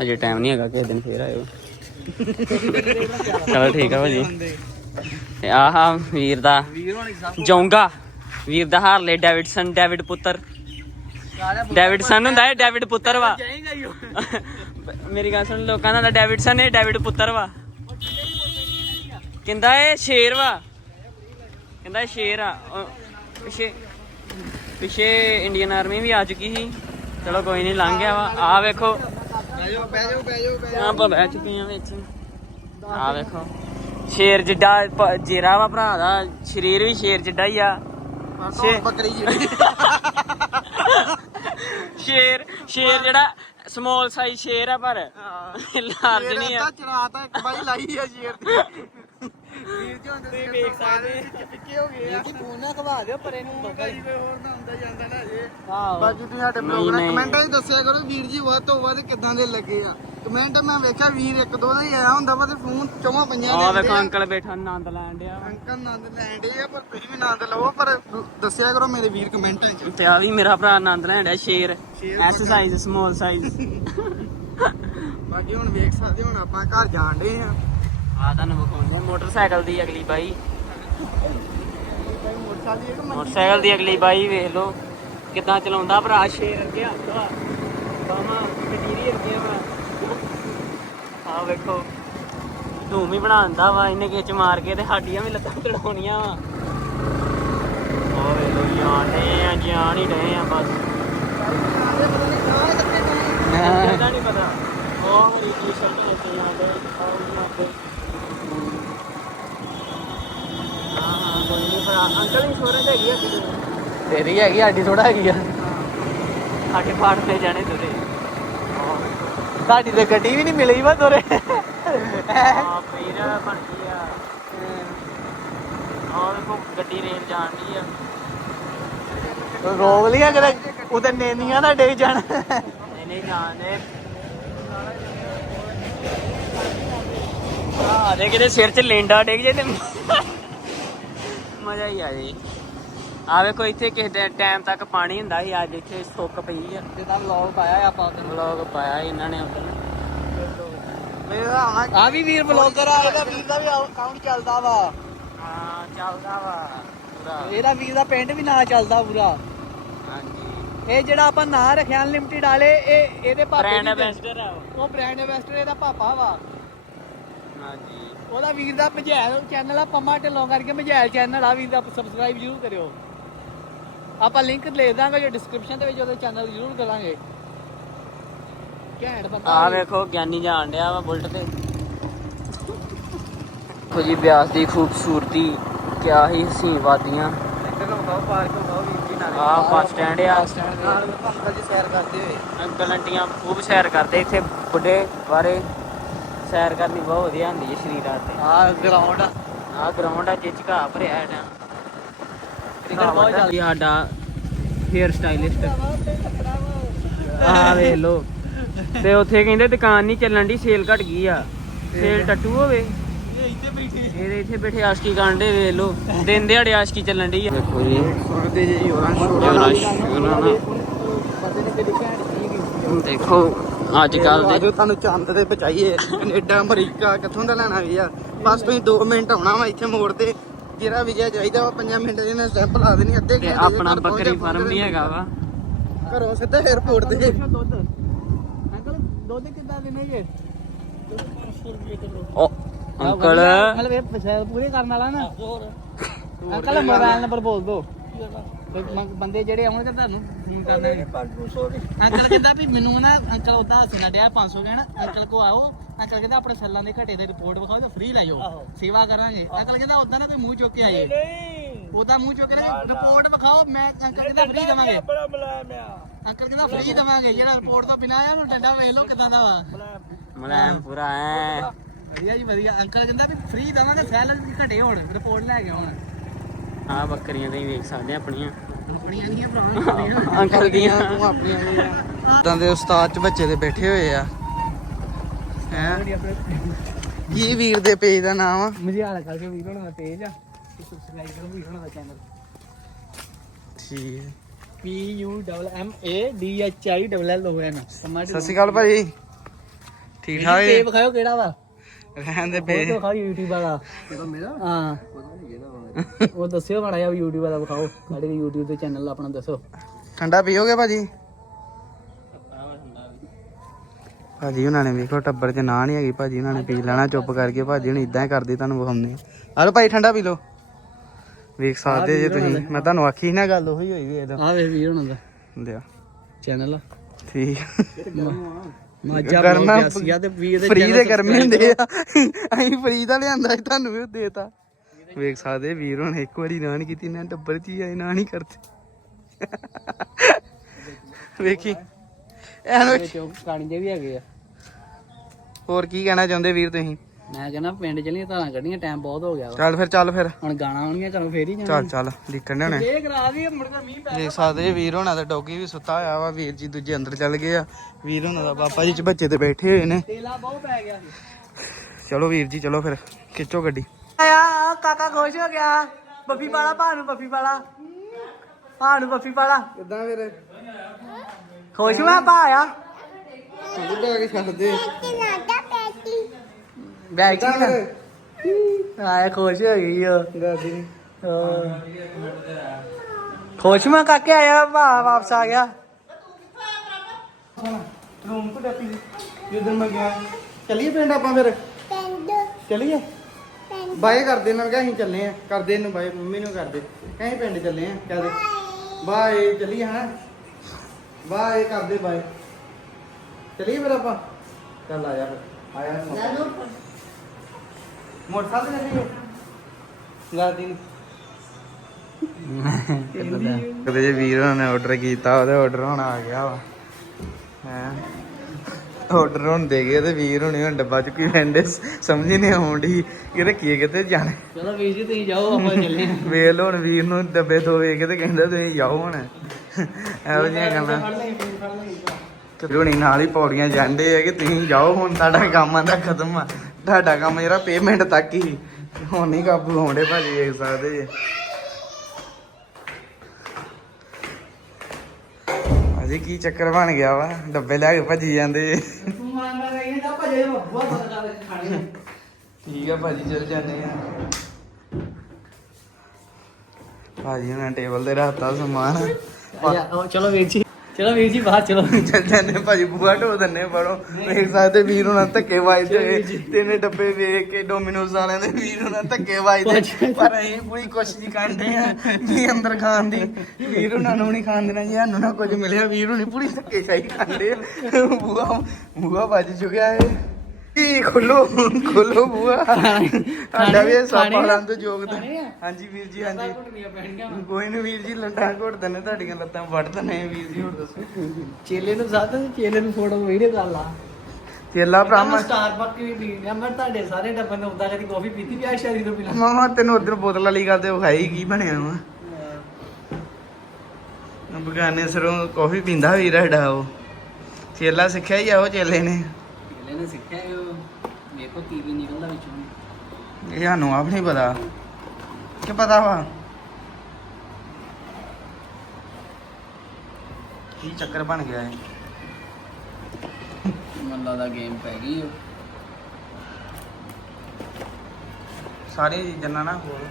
ਹਜੇ ਟਾਈਮ ਨਹੀਂ ਹੈਗਾ ਕਿਸੇ ਦਿਨ ਫੇਰ ਆਇਓ। ਚਲੋ ਠੀਕ ਆ ਭਾਜੀ। ਤੇ ਆਹ ਵੀਰ ਦਾ ਜੌਂਗਾ, ਵੀਰ ਦਾ ਹਾਰਲੇ ਡੇਵਿਡਸਨ, ਡੇਵਿਡ ਪੁੱਤਰ। ਸਾਰਿਆਂ ਹੁੰਦਾ ਹੈ ਡੇਵਿਡ ਪੁੱਤਰ ਵਾ। ਮੇਰੀ ਗੱਲ ਸੁਣ, ਲੋਕਾਂ ਦਾ ਨਾਂ ਡੇਵਿਡਸਨ ਇਹ ਪੁੱਤਰ ਵਾ। ਕਹਿੰਦਾ ਇਹ ਸ਼ੇਰ ਵਾ। ਕਹਿੰਦਾ ਸ਼ੇਰ ਆ। ਉਹ ਪਿੱਛੇ ਇੰਡੀਅਨ ਆਰਮੀ ਵੀ ਆ ਚੁੱਕੀ ਸੀ। ਚਲੋ ਕੋਈ ਨਹੀਂ ਲੰਘ ਗਿਆ ਵਾ। ਆ ਵੇਖੋ। ਬਹਿ ਜਾਓ ਬਹਿ ਜਾਓ ਬਹਿ ਜਾਓ ਬਹਿ ਜਾਓ ਆਪਾਂ ਬਹਿ ਚੁੱਕੇ ਆ ਵਿੱਚ ਆ ਵੇਖੋ। ਸ਼ੇਰ ਜਿੱਡਾ ਜੇਰਾ ਵਾ ਭਰਾ ਦਾ। ਸਰੀਰ ਵੀ ਸ਼ੇਰ ਜਿੱਡਾ ਹੀ ਆ। ਬੱਕਰੀ ਜਿਹੜੀ ਸ਼ੇਰ ਸ਼ੇਰ ਜਿਹੜਾ ਸਮਾਲ ਸਾਈਜ਼ ਸ਼ੇਰ ਆ ਪਰ। ਲਾਰਜ ਨਹੀਂ ਆ। ਚੜਾ ਤਾਂ ਇੱਕ ਬਾਈ ਲਾਈ ਆ ਸ਼ੇਰ ਦੀ। ਵੀਰ ਜੀ ਹੁੰਦੇ ਤੁਸੀਂ ਵੇਖ ਸਕਦੇ ਪਿੱਕੇ ਹੋ। ਗਏ ਆ। ਫੋਨ ਨਾ ਖਵਾ ਦਿਓ ਪਰੇ ਨੂੰ ਹੋਰ ਨਾ ਹੁੰਦਾ ਜਾਂਦਾ ਨਾ ਜੇ ਬਾਕੀ ਤੁਸੀਂ ਸਾਡੇ ਬਲੌਗ ਨਾਲ ਨਹੀਂ। ਕਮੈਂਟਾਂ 'ਚ ਦੱਸਿਆ ਕਰੋ ਵੀਰ ਜੀ ਵੱਧ ਤੋਂ ਵੱਧ ਕਿੱਦਾਂ ਦੇ ਲੱਗੇ ਆ। ਕਮੈਂਟ ਮੈਂ ਵੇਖਿਆ ਵੀਰ ਇੱਕ ਦੋ ਦਾ ਹੀ ਆਇਆ ਹੁੰਦਾ ਵਾ ਤੇ ਫੋਨ ਚੌਵਾਂ ਪੰਜਾਂ ਆ ਦੇ ਵੇਖੋ ਅੰਕਲ ਬੈਠਾ ਆਨੰਦ ਲੈਣ ਡਿਆ। ਅੰਕਲ ਆਨੰਦ ਲੈਣ ਡੇ ਆ ਪਰ ਤੁਸੀਂ ਵੀ ਆਨੰਦ ਲਵੋ ਪਰ ਦੱਸਿਆ ਕਰੋ ਮੇਰੇ ਵੀਰ ਕਮੈਂਟਾਂ 'ਚ। ਤੇ ਆ ਵੀ ਮੇਰਾ ਭਰਾ ਆਨੰਦ ਲੈਣ ਡਿਆ ਸ਼ੇਰ। ਸ਼ੇਰ ਐਸ ਸਾਈਜ਼ ਸਮਾਲ ਸਾਈਜ਼ ਬਾਕੀ ਹੁਣ ਵੇਖ ਸਕਦੇ ਹੁਣ ਆਪਾਂ ਘਰ ਜਾਣ ਡੇ ਆ। ਆ ਤੁਹਾਨੂੰ ਵਿਖਾਉਂਦੇ ਆ ਮੋਟਰਸਾਈਕਲ ਦੀ ਅਗਲੀ ਬਾਈ। ਮੋਟਰਸਾਈਕਲ ਦੀ ਅਗਲੀ ਬਾਈ ਵੇਖ ਲਓ। ਕਿੱਦਾਂ ਚਲਾਉਂਦਾ ਭਰਾ? ਸ਼ੇਰ ਅੱਗੇ ਹੱਥ ਵਾ ਬਾਮਾ ਕਟੀਰੀ ਅੱਗੇ ਵਾ ਆ ਵੇਖੋ। ਧੂਮ ਹੀ ਬਣਾਉਂਦਾ ਵਾ ਇਹਨੇ ਕਿਚ ਮਾਰ ਕੇ ਤੇ ਸਾਡੀਆਂ ਵੀ ਲੱਤਾਂ ਤੜਾਉਣੀਆਂ ਵਾ। ਆ ਵੇਖ ਲਓ ਜਾਣੇ ਆ ਜਾਣ ਹੀ ਰਹੇ ਆ ਬਸ। ਨਹੀਂ ਪਤਾ। ਉਹ ਮੇਰੀ ਟੀ-ਸ਼ਰਟ ਲੱਗੀ ਜਾਂਦੇ ਆਉਂ ਮਾਤੇ ਹਾਂ ਹਾਂ ਕੋਈ ਨਹੀਂ ਭਰਾ ਅੰਕਲ ਇੰਸ਼ੋਰੈਂਸ ਹੈਗੀ ਆ ਕਿਤੇ ਤੇਰੀ ਹੈਗੀ ਸਾਡੀ ਥੋੜਾ ਹੈਗੀ ਆ। ਸਾਡੇ ਪਾੜ ਤੇ ਜਾਣੇ ਤੁਰੇ। ਸਾਡੀ ਤੇ ਗੱਡੀ ਵੀ ਨਹੀਂ ਮਿਲੀ ਵਾ ਤੋਰੇ। ਆ ਪੀਰ ਬਣ ਗਈ ਆ। ਵੇਖੋ ਗੱਡੀ ਰੇਲ ਜਾਣ ਦੀ ਆ। ਰੋਕ ਲਿਆ ਕਿਤੇ? ਉਤੇ ਨੇਨੀਆਂ ਦਾ ਡੇ ਜਾਣਾ। ਨਹੀਂ ਨਹੀਂ ਜਾਣੇ ਆ ਦੇ ਕਿਤੇ ਸਿਰ 'ਚ ਲੈਂਡਾ ਡਿੱਗ ਜੇ ਤੇ ਮਜ਼ਾ ਹੀ ਆ ਜੇ। ਆ ਵੇਖੋ ਇੱਥੇ ਕਿਸੇ ਟਾਈਮ ਤੱਕ ਪਾਣੀ ਹੁੰਦਾ ਸੀ ਅੱਜ ਇੱਥੇ ਸੁੱਕ ਪਈ ਆ। ਜਿੱਦਾਂ ਵਲੌਗ ਪਾਇਆ ਆਪਾਂ ਉਦੋਂ ਵਲੌਗ ਪਾਇਆ ਇਹਨਾਂ ਨੇ ਉਦੋਂ ਆ ਵੀ ਵੀਰ ਵਲੌਗਰ ਆ। ਇਹਦਾ ਵੀਰ ਦਾ ਵੀ ਅਕਾਊਂਟ ਚੱਲਦਾ ਵਾ। ਹਾਂ ਚੱਲਦਾ ਵਾ ਪੂਰਾ। ਇਹਦਾ ਵੀਰ ਦਾ ਪਿੰਡ ਵੀ ਨਾਂ ਚੱਲਦਾ ਪੂਰਾ। ਹਾਂਜੀ। ਇਹ ਜਿਹੜਾ ਆਪਾਂ ਨਾਂ ਰੱਖਿਆ ਅਨਲਿਮਟਿਡ ਵਾਲੇ ਇਹ ਇਹਦੇ ਪਾਪੇ ਬ੍ਰਾਂਡ ਦੀ ਐਂਬੈਸਡਰ ਆ ਉਹ। ਉਹ ਬ੍ਰਾਂਡ ਇਨਵੈਸਟਰ ਇਹਦਾ ਪਾਪਾ ਵਾ। ਹਾਂਜੀ। ਉਹਦਾ ਵੀਰ ਦਾ ਮਝੈਲ ਚੈਨਲ ਆ ਪੰਮਾ ਢਿੱਲੋਂ ਕਰਕੇ ਮਝੈਲ ਚੈਨਲ ਆ ਵੀਰ ਦਾ ਸਬਸਕ੍ਰਾਈਬ ਜ਼ਰੂਰ ਕਰਿਓ। ਆਪਾਂ ਲਿੰਕ ਦੇ ਦਾਂਗੇ ਜੋ ਡਿਸਕ੍ਰਿਪਸ਼ਨ ਦੇ ਵਿੱਚ ਉਹਦੇ ਚੈਨਲ ਜ਼ਰੂਰ ਕਰਾਂਗੇ। ਘੈਂਟ ਬੰਦਾ ਆ ਵੇਖੋ ਗਿਆਨੀ ਜਾਣ ਡਿਆ ਵਾ ਬੁਲਟ ਤੇ। ਦੇਖੋ ਜੀ ਬਿਆਸ ਦੀ ਖੂਬਸੂਰਤੀ ਕਿਆ ਹੀ ਹਸੀਨ ਵਾਦੀਆਂ। ਇੱਧਰ ਪਾਓ ਪਾਰਕ ਪਾਓ ਵੀਰ ਜੀ ਨਾਲ ਆ। ਬੱਸ ਸਟੈਂਡ ਆ ਨਾਲ ਅੰਕਲ ਜੀ ਸੈਰ ਕਰਦੇ ਹੋਏ ਅੰਕਲ ਆਂਟੀਆਂ ਖੂਬ ਸੈਰ ਕਰਦੇ ਇੱਥੇ ਬੁੱਢੇ ਬਾਰੇ। ਸੈਰ ਕਰਨੀ ਬਹੁਤ ਵਧੀਆ ਹੁੰਦੀ ਹੈ ਸਰੀਰਾਂ ਤੇ ਆ ਗਰਾਊਂਡ ਆ। ਆ ਗਰਾਊਂਡ ਆ ਜਿੱਚ ਘਾਹ ਭਰਿਆ ਹੈ ਨਾ ਕ੍ਰਿਕਟ ਬਹੁਤ ਚੱਲਦੀ ਸਾਡਾ ਹੇਅਰ ਸਟਾਈਲਿਸਟ ਆ ਵੇਖ ਲੋ ਤੇ ਉੱਥੇ ਕਹਿੰਦੇ ਦੁਕਾਨ ਨਹੀਂ ਚੱਲਣ ਦੀ ਸੇਲ ਘਟ ਗਈ ਆ। ਸੇਲ ਟੱਟੂ ਹੋਵੇ। ਇਹ ਇੱਥੇ ਬੈਠੇ ਇਹਦੇ ਇੱਥੇ ਬੈਠੇ ਆਸ਼ਕੀ ਕਾਂਡੇ ਵੇਖ ਲੋ ਦਿਨ ਦਿਹਾੜੇ ਆਸ਼ਕੀ ਚੱਲਣ ਡਈ ਆ। ਦੇਖੋ ਜੀ ਦੇਖੋ ਅੱਜ ਕੱਲ ਦੇ ਤੁਹਾਨੂੰ ਚੰਦ ਦੇ ਬਚਾਈਏ ਕੈਨੇਡਾ ਅਮਰੀਕਾ ਕਿੱਥੋਂ ਦਾ ਲੈਣਾ ਵੀਜ਼ਾ ਬਸ ਤੁਸੀਂ 2 ਮਿੰਟ ਆਉਣਾ ਵਾ ਇੱਥੇ ਮੋੜ ਤੇ। ਜਿਹੜਾ ਵੀਜ਼ਾ ਚਾਹੀਦਾ ਵਾ 5 ਮਿੰਟ ਦੇ ਨਾਲ ਸਟੈਂਪ ਲਾ ਦੇਣੀ ਅੱਧੇ ਤੇ ਘੰਟੇ ਆਪਣਾ ਬੱਕਰੀ ਫਾਰਮ ਨਹੀਂ ਹੈਗਾ ਵਾ। ਘਰੋਂ ਸਿੱਧਾ 에어ਪੋਰਟ ਤੇ ਦੁੱਧ। ਅੰਕਲ ਦੁੱਧ ਕਿੱਦਾਂ ਦਿੰਦੇ ਜੇ? ਓ ਅੰਕਲ। ਮਤਲਬ ਇਹ ਪਛਾਣ ਪੂਰੇ ਕਰਨ ਵਾਲਾ ਨਾ? ਅੰਕਲ ਮੋਬਾਈਲ ਨੰਬਰ ਬੋਲ ਦੋ ਬੰਦੇ ਜਿਹੜੇ ਆਉਣਗੇ ਤੁਹਾਨੂੰ ਫੋਨ ਕਰਨਾ। ਅੰਕਲ ਕਹਿੰਦਾ ਵੀ ਮੈਨੂੰ ਨਾ ਅੰਕਲ ਉਦਾਂ ਹੱਸਣਾ ਡਿਆ 500 ਕਹਿਣਾ ਅੰਕਲ ਕੋ ਆਓ। ਅੰਕਲ ਕਹਿੰਦਾ ਆਪਣੇ ਸੈੱਲਾਂ ਦੇ ਘਟੇ ਦੇ ਰਿਪੋਰਟ ਵਿਖਾਓ ਤਾਂ ਫ੍ਰੀ ਲੈ ਜਾਓ। ਸੇਵਾ ਕਰਾਂਗੇ। ਅੰਕਲ ਕਹਿੰਦਾ ਉਦਾਂ ਨਾ ਕੋਈ ਮੂੰਹ ਚੁੱਕ ਕੇ ਆਏ। ਉਦਾਂ ਮੂੰਹ ਚੁੱਕ ਕੇ ਰਿਪੋਰਟ ਵਿਖਾਓ ਮੈਂ ਅੰਕਲ ਕਹਿੰਦਾ ਫ੍ਰੀ ਦੇਵਾਂਗੇ। ਅੰਕਲ ਕਹਿੰਦਾ ਫ੍ਰੀ ਦੇਵਾਂਗੇ ਜਿਹੜਾ ਰਿਪੋਰਟ ਤੋਂ ਬਿਨਾ ਆਇਆ ਉਹਨੂੰ ਡੰਡਾ ਵੇਖ ਲਓ ਕਿਦਾਂ ਦਾ ਵਾ। ਮਲਾਮ ਪੂਰਾ ਐ ਵਧੀਆ ਜੀ ਵਧੀਆ। ਅੰਕਲ ਕਹਿੰਦਾ ਵੀ ਫ੍ਰੀ ਦੇਵਾਂਗੇ ਸੈਲ ਘਟੇ ਹੋਣ ਰਿਪੋਰਟ ਲੈ ਕੇ ਆਉਣ। ਆ ਬੱਕਰੀਆਂ ਤੁਸੀਂ ਵੇਖ ਸਕਦੇ ਆ ਆਪਣੀਆਂ। ਆਪਣੀਆਂ ਨਹੀਂ ਭਰਾ ਅੰਕਲ ਦੀਆਂ। ਤੂੰ ਆਪਣੀਆਂ ਇਦਾਂ ਦੇ ਉਸਤਾਦ ਚ ਬੱਚੇ ਦੇ ਬੈਠੇ ਹੋਏ ਆ। ਹੈ? ਕੀ ਵੀਰ ਦੇ ਪੇਜ ਦਾ ਨਾਮ? ਆ ਮਝਾਲ ਕਰਕੇ ਵੀਰ ਹੋਣਾ ਦਾ ਪੇਜ ਆ ਸਬਸਕ੍ਰਾਈਬ ਕਰੋ ਵੀਰ ਹੋਣਾ ਦਾ ਚੈਨਲ ਠੀਕ। ਹੈ P U M A D H I L L O N ਸਤਿ ਸ਼੍ਰੀ ਅਕਾਲ ਭਾਜੀ। ਠੀਕ ਠਾਕ ਪੇ ਜੀ ਵਿਖਾਓ ਕਿਹੜਾ ਵਾ? ਰਹਿਣ ਦੇ ਉਹ ਪੇਜ ਤੋਂ ਵਿਖਾਓ YouTube ਵਾਲਾ। ਕਿਹੜਾ ਮੇਰਾ? ਹਾਂ। ਉਹ ਦੱਸਿਓ ਮਾੜਾ ਜਿਹਾ ਵੀ YouTube ਵਾਲਾ ਵਿਖਾਓ। ਸਾਡੇ ਵੀ YouTube ਤੇ ਚੈਨਲ ਆਪਣਾ ਦੱਸੋ। ਠੰਡਾ ਪੀਓਗੇ ਭਾਜੀ? ਭਾਜੀ ਉਹਨਾਂ ਨੇ ਵੇਖੋ ਟੱਬਰ ਚ ਨਾ ਨਹੀਂ ਹੈਗੀ ਭਾਜੀ ਉਹਨਾਂ ਨੇ ਪੀ ਲੈਣਾ ਚੁੱਪ ਕਰਕੇ ਭਾਜੀ ਹੁਣ ਇਦਾਂ ਹੀ ਕਰਦੀ ਤੁਹਾਨੂੰ ਵਿਖਾਉਂਦੇ ਆ ਲਓ ਭਾਈ ਠੰਡਾ ਪੀ ਲਓ। ਵੇਖ ਸਕਦੇ ਜੇ ਤੁਸੀਂ। ਮੈਂ ਤੁਹਾਨੂੰ ਆਖੀ ਸੀ ਨਾ ਗੱਲ ਉਹੀ ਹੋਈ ਵੇਖ ਲਓ ਆ ਵੇ ਵੀਰ ਹੋਣਾ ਦਾ। ਲਿਆ। ਚੈਨਲ ਠੀਕ। ਮਾਜਾ ਗਰਮਾ ਪਿਆਸੀਆ ਤੇ ਵੀਰ ਦੇ ਫ੍ਰੀ ਦੇ ਗਰਮੀ ਹੁੰਦੇ ਆ। ਅਸੀਂ ਫ੍ਰੀ ਦਾ ਲਿਆਂਦਾ ਤੁਹਾਨੂੰ ਵੀ ਦੇਤਾ। ਵੇਖ ਸਕਦੇ ਵੀਰ ਹੁਣ ਇੱਕ ਵਾਰੀ ਨਾ ਨਹੀਂ ਕੀਤੀ ਨਾ ਟੱਬਰ ਚ ਆਏ ਨਾ ਨਹੀਂ ਕਰਦੇ। ਵੇਖੀ। ਐਨ ਕਾਣੀ ਦੇ ਵੀ ਹੈਗੇ ਆ। ਹੋਰ ਕੀ ਕਹਿਣਾ ਚਾਹੁੰਦੇ ਵੀਰ ਤੁਸੀਂ? ਮੈਂ ਕਹਿੰਦਾ ਪਿੰਡ ਚਲੀਏ ਧਾਰਾਂ ਕੱਢੀਆਂ ਟਾਈਮ ਬਹੁਤ ਹੋ ਗਿਆ ਵਾ। ਚੱਲ ਫਿਰ ਚੱਲ ਫਿਰ। ਹੁਣ ਗਾਣਾ ਆਉਣਗੀਆਂ ਚਲੋ ਫੇਰ ਹੀ ਜਾਣਾ। ਚੱਲ ਚੱਲ ਲਿਖਣ ਨੇ ਇਹ ਕਰਾ ਦੀ ਮੁੜ ਕੇ ਮੀਂਹ ਪੈ ਦੇਖ ਸਕਦੇ ਜੀ ਵੀਰ ਹੋਣਾ ਦਾ ਡੌਗੀ ਵੀ ਸੁੱਤਾ ਹੋਇਆ ਵਾ ਵੀਰ ਜੀ ਦੂਜੇ ਅੰਦਰ ਚੱਲ ਗਏ ਆ। ਵੀਰ ਹੋਣਾ ਦਾ ਪਾਪਾ ਜੀ ਚ ਬੱਚੇ ਤੇ ਬੈਠੇ ਹੋਏ ਨੇ। ਤੇਲਾ ਬਹੁਤ ਪੈ ਗਿਆ ਚਲੋ ਵੀਰ ਜੀ ਚਲੋ ਫਿਰ ਖਿੱਚੋ ਗੱਡੀ। ਆਇਆ ਕਾਕਾ ਖੁਸ਼ ਹੋ ਗਿਆ। ਬੱਫੀ ਭਾ ਨੂੰ ਬੱਫੀ ਪਾਲਾ। ਭਾ ਨੂੰ ਬੱਫੀ ਪਾਲਾ। ਕਿੱਦਾਂ ਫਿਰ ਖੁਸ਼ ਮੈਂ ਭਾ ਆ ਬੁੱਢਾ ਕੇ ਛੱਡ ਦੇ। ਬੈਗ ਚ ਨਾ ਆਇਆ ਖੁਸ਼ ਹੋ ਗਈ ਓ ਦਾਦੀ ਨੇ। ਹਾਂ। ਖੁਸ਼ ਮੈਂ ਕਾਕੇ ਆਇਆ ਭਾ ਵਾਪਸ ਆ ਗਿਆ। ਰੂਮ ਤੋਂ ਡੱਪੀ ਜਦੋਂ ਮੈਂ ਗਿਆ। ਚੱਲੀਏ ਪਿੰਡ ਆਪਾਂ ਫਿਰ? ਚੱਲੀਏ? ਬਾਏ ਕਰਦੇ ਮੈਂ ਕਿਹਾ ਅਸੀਂ ਚੱਲੇ ਆ ਕਰਦੇ ਇਹਨੂੰ ਬਾਏ ਮੰਮੀ ਨੂੰ ਕਰਦੇ। ਕਹੀਂ ਪਿੰਡ ਚੱਲੇ ਆ ਕਹਦੇ ਬਾਏ। ਚੱਲੀਏ ਹਾਂ ਬਾਏ ਕਰਦੇ ਬਾਏ। ਚੱਲੀਏ ਫਿਰ ਆਪਾਂ। ਚੱਲ ਆ ਜਾ ਫਿਰ। ਆਇਆ ਮੋਟਰਸਾਈਕਲ ਤੇ ਨੂੰ ਕਦੇ ਜੇ ਵੀਰ ਹੋਣਾ ਨੇ ਆਰਡਰ ਕੀਤਾ ਉਹਦੇ ਆਰਡਰ ਹੁਣ ਆ ਗਿਆ ਵਾ। ਹੈ? ਆਰਡਰ ਹੁਣ ਦੇ ਗਏ ਤੇ ਵੀਰ ਹੁਣੇ ਹੁਣ ਡੱਬਾ ਚੁੱਕੀ ਲੈਂਦੇ। ਸਮਝ ਨਹੀਂ ਆਉਂਦੀ ਕਿ ਰੱਖੀਏ ਕਿਤੇ ਜਾਣੇ? ਚਲੋ ਵੀਰ ਜੀ ਤੁਸੀਂ ਜਾਓ ਆਪਾਂ ਚੱਲੇ। ਵੇਖ ਲਓ ਹੁਣ ਵੀਰ ਨੂੰ ਡੱਬੇ ਦੋ ਵੇਖ ਕੇ ਤੇ ਕਹਿੰਦਾ ਤੁਸੀਂ ਜਾਓ ਹੁਣ। ਇਹੋ ਜਿਹੀਆਂ ਗੱਲਾਂ। ਰੋਣੀ ਨਾਲ ਹੀ ਪੌੜੀਆਂ ਜਾਂਦੇ ਆ ਕਿ ਤੁਸੀਂ ਜਾਓ ਹੁਣ ਤੁਹਾਡਾ ਕੰਮ ਆਂਦਾ ਖਤਮ ਆ। ਤੁਹਾਡਾ ਕੰਮ ਜਿਹੜਾ ਪੇਮੈਂਟ ਤੱਕ ਹੀ ਹੁਣ ਨਹੀਂ ਕਾਬੂ ਹੋਣੇ ਭਾਜੀ ਦੇਖ ਸਕਦੇ ਜੇ। ਅਜੇ ਕੀ ਚੱਕਰ ਬਣ ਗਿਆ ਵਾ? ਡੱਬੇ ਲੈ ਕੇ ਭੱਜੀ ਜਾਂਦੇ ਠੀਕ ਆ ਭਾਜੀ, ਚਲ ਜਾਂਦੇ ਆ। ਭਾਜੀ ਉਹਨਾਂ ਟੇਬਲ ਤੇ ਰੱਖਤਾ ਸਮਾਨ। ਚਲੋ ਵੀਰ ਜੀ। ਚਲੋ ਵੀਰ ਜੀ ਬਾਹਰ ਚਲੋ। ਚੱਲ ਜਾਂਦੇ ਭਾਜੀ ਬੂਆ ਢੋ ਦੰਨੇ ਪੜੋ ਵੇਖ ਸਕਦੇ ਵੀਰ ਉਹਨਾਂ ਧੱਕੇ ਵੱਜਦੇ ਤਿੰਨ ਡੱਬੇ ਵੇਖ ਕੇ ਡੋਮਿਨੋਸ ਵਾਲਿਆਂ ਦੇ ਵੀਰ ਉਹਨਾਂ ਧੱਕੇ ਵੱਜਦੇ। ਪਰ ਅਸੀਂ ਪੂਰੀ ਕੋਸ਼ਿਸ਼ ਕਰਦੇ ਆ ਜੀ ਅੰਦਰ ਖਾਣ ਦੀ। ਵੀਰ ਉਹਨਾਂ ਨੂੰ ਨਹੀਂ ਖਾਣ ਦੇਣਾ ਜੀ ਸਾਨੂੰ ਨਾ ਕੁਝ ਮਿਲਿਆ ਵੀਰ ਹੁਣੀ ਪੂਰੀ ਧੱਕੇ ਸ਼ਾਹੀ ਖਾਂਦੇ ਬੂਆ ਬੂਆ ਵੱਜ ਚੁੱਕਿਆ ਹੈ ਕੀ ਖੋਲੋ ਖੋਲੋ ਬੂਆ ਸਾਡਾ ਵੀ ਸੱਪ ਵਾਲਾਂ ਤੋਂ ਯੋਗਦਾਨ ਹਾਂਜੀ ਵੀਰ ਜੀ ਹਾਂਜੀ। ਕੋਈ ਨਹੀਂ ਵੀਰ ਜੀ ਲੰਡਾ ਘੋਟ ਦਨੇ ਤੁਹਾਡੀਆਂ ਲੱਤਾਂ ਵੱਢ ਦਨੇ ਵੀਰ ਜੀ ਹੋਰ ਦੱਸੋ। ਚੇਲੇ ਨੂੰ ਸਾਧ ਚੇਲੇ ਨੂੰ ਫੋਟੋ ਵੀਡੀਓ ਕਰ ਲਾ। ਚੇਲਾ ਭਰਾਮਾ ਸਟਾਰਬਕ ਵੀ ਪੀ ਲਿਆ ਮੈਂ ਤੁਹਾਡੇ ਸਾਰੇ ਡੱਬੇ ਨੇ ਉਦਾਂ ਕਦੀ ਕਾਫੀ ਪੀਤੀ ਵਿਆਹ ਸ਼ਾਦੀ ਤੋਂ ਪਿਲਾ ਮਾਮਾ ਤੈਨੂੰ ਉਧਰ ਬੋਤਲ ਵਾਲੀ ਗੱਲ ਤੇ ਵਿਖਾਈ ਕੀ ਬਣਿਆ ਵਾ। ਬਗਾਨੇ ਸਰੋਂ ਕਾਫੀ ਪੀਂਦਾ ਵੀਰ ਸਾਡਾ ਉਹ। ਚੇਲਾ ਸਿੱਖਿਆ ਹੀ ਆ ਉਹ ਚੇਲੇ ਨੇ। ਚੇਲੇ ਨੇ ਸਿੱਖਿਆ ਨਿਕਲਦਾ ਵਿੱਚੋਂ। ਇਹ ਸਾਨੂੰ ਆਪ ਨਹੀਂ ਪਤਾ। ਕਿ ਪਤਾ ਵਾ? ਕੀ ਚੱਕਰ ਬਣ ਗਿਆ ਹੈ ਮੱਲਾ ਦਾ ਗੇਮ ਪੈ ਗਈ ਸਾਰੇ ਜੰਨਾ ਨਾ ਹੋਰ।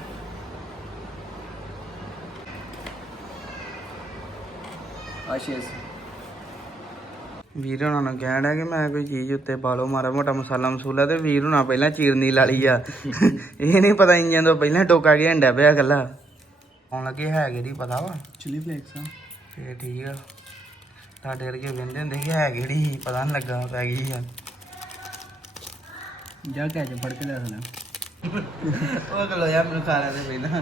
ਆਸ਼ੀਸ। ਵੀਰ ਹੁਣਾਂ ਨੂੰ ਕਹਿਣ ਡਿਆ ਕਿ ਮੈਂ ਕੋਈ ਚੀਜ਼ ਉੱਤੇ ਪਾ ਲਓ ਮਾੜਾ ਮੋਟਾ ਮਸਾਲਾ ਮਸੂਲਾ ਤੇ ਵੀਰ ਹੁਣਾਂ ਪਹਿਲਾਂ ਚੀਰਨੀ ਲਾ ਲਈ ਆ। ਇਹ ਨਹੀਂ ਪਤਾ ਇੰਜਨ ਤੋਂ ਪਹਿਲਾਂ ਟੋਕਾ ਗਿਆ ਹੰਡਾ ਪਿਆ ਗੱਲਾ ਆਉਣ ਲੱਗੇ ਹੈ ਕਿਹੜੀ ਪਤਾ ਵਾ। ਚਿਲੀ ਫਲੇਕਸ ਆ। ਫੇਰ ਠੀਕ ਆ। ਤੁਹਾਡੇ ਵਰਗੇ ਵੰਦੇ ਹੁੰਦੇ ਕਿ ਹੈ ਕਿਹੜੀ ਪਤਾ ਨਹੀਂ ਲੱਗਾ ਪੈ ਗਈ ਆ। ਜਾ ਕੇ ਅੱਜ ਫੜ ਕੇ ਲੈ ਲੈ ਉਹ ਗਲੋ ਯਾਰ ਮੈਨੂੰ ਖਾ ਲੈਂਦੇ ਪਹਿਲਾਂ।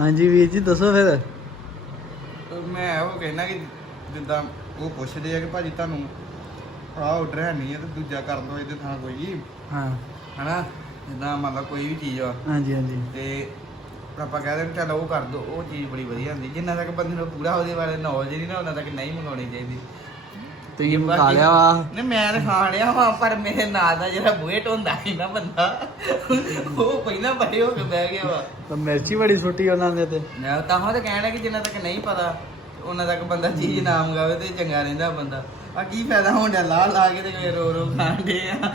ਹਾਂਜੀ ਵੀਰ ਜੀ ਦੱਸੋ ਫਿਰ। ਤੇ ਮੈਂ ਉਹ ਕਹਿਣਾ ਕਿ ਜਿੱਦਾਂ ਉਹ ਪੁੱਛਦੇ ਆ ਕਿ ਭਾਜੀ ਤੁਹਾਨੂੰ ਆਹ ਆਰਡਰ ਹੈ ਨਹੀਂ ਹੈ ਤੇ ਦੂਜਾ ਕਰ ਦਿਓ ਇਹਦੇ ਥਾਂ ਕੋਈ। ਹਾਂ। ਹਨਾ? ਜਿੱਦਾਂ ਮੰਨ ਲਓ ਕੋਈ ਵੀ ਚੀਜ਼ ਆ। ਹਾਂਜੀ ਹਾਂਜੀ। ਤੇ ਆਪਾਂ ਕਹਿੰਦੇ ਵੀ ਚੱਲ ਉਹ ਕਰ ਦੋ ਉਹ ਚੀਜ਼ ਬੜੀ ਵਧੀਆ ਹੁੰਦੀ। ਜਿੰਨਾ ਤੱਕ ਬੰਦੇ ਨੂੰ ਪੂਰਾ ਉਹਦੇ ਬਾਰੇ ਨੌਲੇਜ ਨਹੀਂ ਨਾ ਉਹਨਾਂ ਤੱਕ ਨਹੀਂ ਮੰਗਾਉਣੀ ਚਾਹੀਦੀ। ਤੁਸੀਂ ਮੁਕਾ ਲਿਆ ਵਾ। ਨਹੀਂ ਮੈਂ ਤਾਂ ਖਾਣ ਡਿਆ ਵਾਂ ਪਰ ਮੇਰੇ ਨਾਲ ਦਾ ਜਿਹੜਾ ਬੂਹੇ ਢੋਂਦਾ ਸੀ ਨਾ ਬੰਦਾ ਉਹ ਪਹਿਲਾਂ ਪਰੇ ਹੋ ਕੇ ਬਹਿ ਗਿਆ ਵਾ। ਤਾਂ ਮਿਰਚੀ ਬੜੀ ਸੁੱਟੀ ਉਹਨਾਂ ਨੇ ਤੇ। ਮੈਂ ਤਾਂ ਉਹ ਤਾਂ ਕਹਿਣਾ ਕਿ ਜਿੰਨਾ ਤੱਕ ਨਹੀਂ ਪਤਾ ਉਹਨਾਂ ਤੱਕ ਬੰਦਾ ਚੀਜ਼ ਨਾ ਮੰਗਾਵੇ ਤੇ ਚੰਗਾ ਰਹਿੰਦਾ ਬੰਦਾ। ਆ ਕੀ ਫਾਇਦਾ ਹੁੰਦਾ ਲਾ ਲਾ ਕੇ ਤੇ ਰੋ ਰੋ ਖਾਂਦੇ ਆ।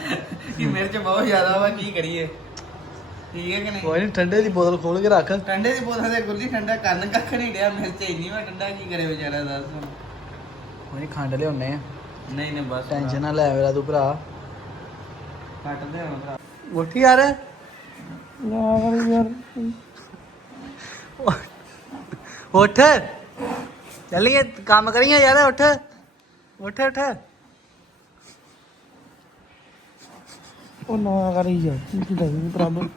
ਕਿ ਮਿਰਚ ਬਹੁਤ ਜ਼ਿਆਦਾ ਵਾ ਕੀ ਕਰੀਏ? ਠੀਕ ਹੈ ਕਿ ਨਹੀਂ? ਕੋਈ ਨਹੀਂ ਠੰਡੇ ਦੀ ਬੋਤਲ ਖੋਲ ਕੇ ਰੱਖ। ਠੰਡੇ ਦੀ ਬੋਤਲ ਤੇ ਗੁੱਲੀ ਠੰਡਾ ਕੰਨ ਕੱਖ ਨਹੀਂ ਡਿਆ ਮਿਰਚ ਇੰਨੀ ਵਾ ਠੰਡਾ ਕੀ ਕਰੇ ਵਿਚਾਰਾ ਦੱਸ ਹੁਣ। ਕੋਈ ਖੰਡ ਲਿਆਉਣੇ ਆ। ਨਹੀਂ ਨਹੀਂ ਬਸ। ਟੈਨਸ਼ਨ ਨਾ ਲੈ ਮੇਰਾ ਤੂੰ ਭਰਾ। ਕੱਟ ਦੇ ਹੁਣ ਭਰਾ। ਉੱਠ ਯਾਰ। ਉੱਠ। ਚੱਲੀਏ ਕੰਮ ਕਰੀਏ ਯਾਰ ਉੱਠ। ਉੱਠ ਉੱਠ। ਉਹ ਨਾ ਕਰੀ ਜਾ ਕੀ ਦਾ ਵੀ ਪ੍ਰੋਬਲਮ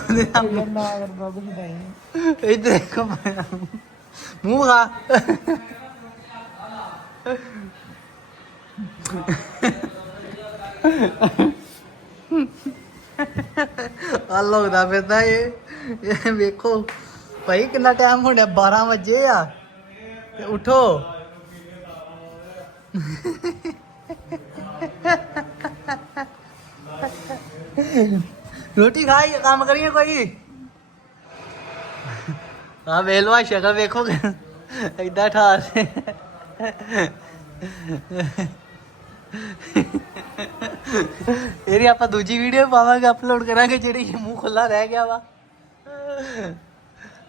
ਬੰਦੇ ਦਾ ਨਾ ਕਰ ਪ੍ਰੋਬਲਮ ਦਾ ਇੱਧਰ ਦੇਖੋ ਮੂੰਹ ਖਾ ਆ ਲੱਗਦਾ ਫਿਰਦਾ ਇਹ ਇਹ ਵੇਖੋ। ਭਾਈ ਕਿੰਨਾ ਟਾਈਮ ਹੋ ਗਿਆ 12 ਵਜੇ ਆ। ਤੇ ਉਠੋ। ਰੋਟੀ ਖਾਈ, ਕੰਮ ਕਰੀਏ ਕੋਈ? ਆ ਵੇਲਵਾ ਸ਼ਕਲ ਵੇਖੋ ਏਦਾਂ ਠਾਸ ਇਹਦੀ ਆਪਾਂ ਦੂਜੀ ਵੀਡੀਓ ਪਾਵਾਂਗੇ ਅਪਲੋਡ ਕਰਾਂਗੇ ਜਿਹੜੀ ਮੂੰਹ ਖੁੱਲਾ ਰਹਿ ਗਿਆ ਵਾ।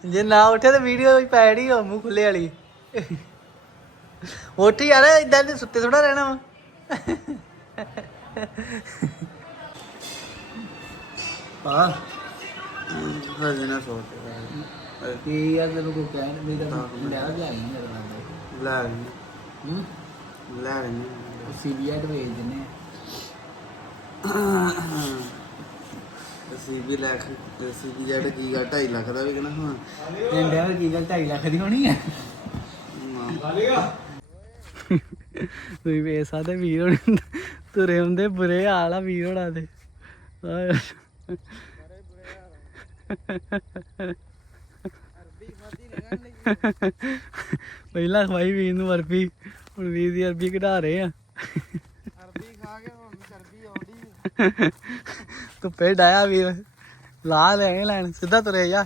ਜੇ ਨਾ ਉੱਠੇ ਤਾਂ ਵੀਡੀਓ ਹੀ ਪੈੜੀ ਹੋ ਮੂੰਹ ਖੁੱਲੇ ਵਾਲੀ। ਉੱਠ ਯਾਰ ਇਦਾਂ ਦੇ ਸੁੱਤੇ ਥੋੜਾ ਰਹਿਣਾ ਵਾ। ਆ ਹਜੇ ਨਾ ਸੋਚ ਕੀ ਯਾਰ ਤੈਨੂੰ ਕੋ ਕਹਿਣ ਮੇਰਾ ਮੁੰਡਾ ਲੈ ਨਹੀਂ ਮੇਰੇ ਨਾਲ। ਲੈ ਲੈ ਲਈ ਸੀਬੀਆਈ ਵੇਚ ਦਿੰਨੇ ਅਸੀਂ ਵੀ ਲੈ ਅਸੀਂ ਵੀ ਜਿਹੜਾ ਕੀ ਗਾ 2.5 ਲੱਖ ਦਾ ਵੀ ਕਿਨਾ ਹਾਂ। ਇੰਡੀਆ ਵਿੱਚ ਕੀ ਗੱਲ 2.5 ਲੱਖ ਦੀ ਹੋਣੀ ਹੈ ਤੁਸੀਂ ਵੇਖ ਸਕਦੇ ਵੀਰ ਹੋਣੀ ਤੁਰੇ ਹੁੰਦੇ ਬੁਰੇ ਹਾਲ ਆ ਵੀਰ ਹੋਣਾ ਦੇ। ਪਹਿਲਾਂ ਖਵਾਈ ਵੀਰ ਨੂੰ ਅਰਬੀ ਹੁਣ ਵੀਰ ਦੀ ਅਰਬੀ ਕਢਾ ਰਹੇ ਆ। ਅਰਬੀ ਖਾ ਕੇ ਹੁਣ ਚਰਬੀ ਆਉਂਦੀ ਧੁੱਪੇ ਡਾਇਆ ਵੀਰ। ਲਾ ਲੈ ਲੈਣ ਸਿੱਧਾ ਤੁਰੇ ਜਾ।